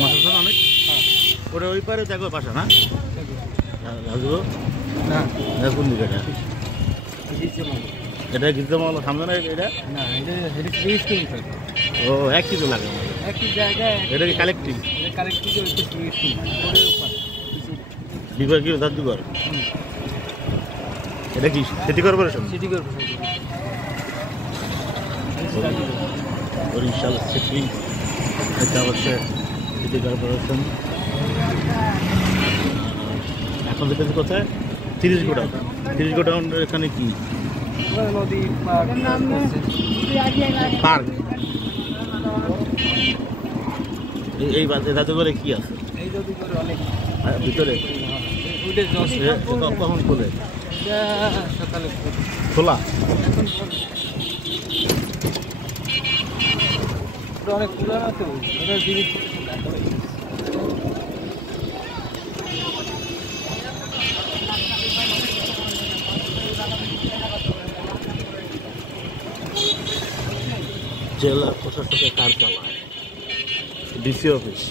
মাছ অনেক ওটা ওই পারে দেখো পাশা না রাজু না কোন দিকে এটা গির্জামাল সামনে না এটা না এটা 30 কিলোমিটার ও 1 কিলো লাগে একই জায়গায় এটা কি কালেক্টিং এটা কালেক্টিং এর 30 কিলোমিটার উপর বিবার কি দাদুঘর এটা কি সিটি কর্পোরেশন বরিশাল সিটি এটা হচ্ছে সিটি কর্পোরেশন এখন যেটা কোথায় 30 গোডাউন এখানে কি নদী পার্ক এই জাদুঘরে কি আছে এই জাদুঘরে অনেক ভিতরে কখন খোলে সকালে খোলা অনেক পুরানো তো ওটার জিনিস জেলা প্রশাসকের কার্যালয় ডিসি অফিস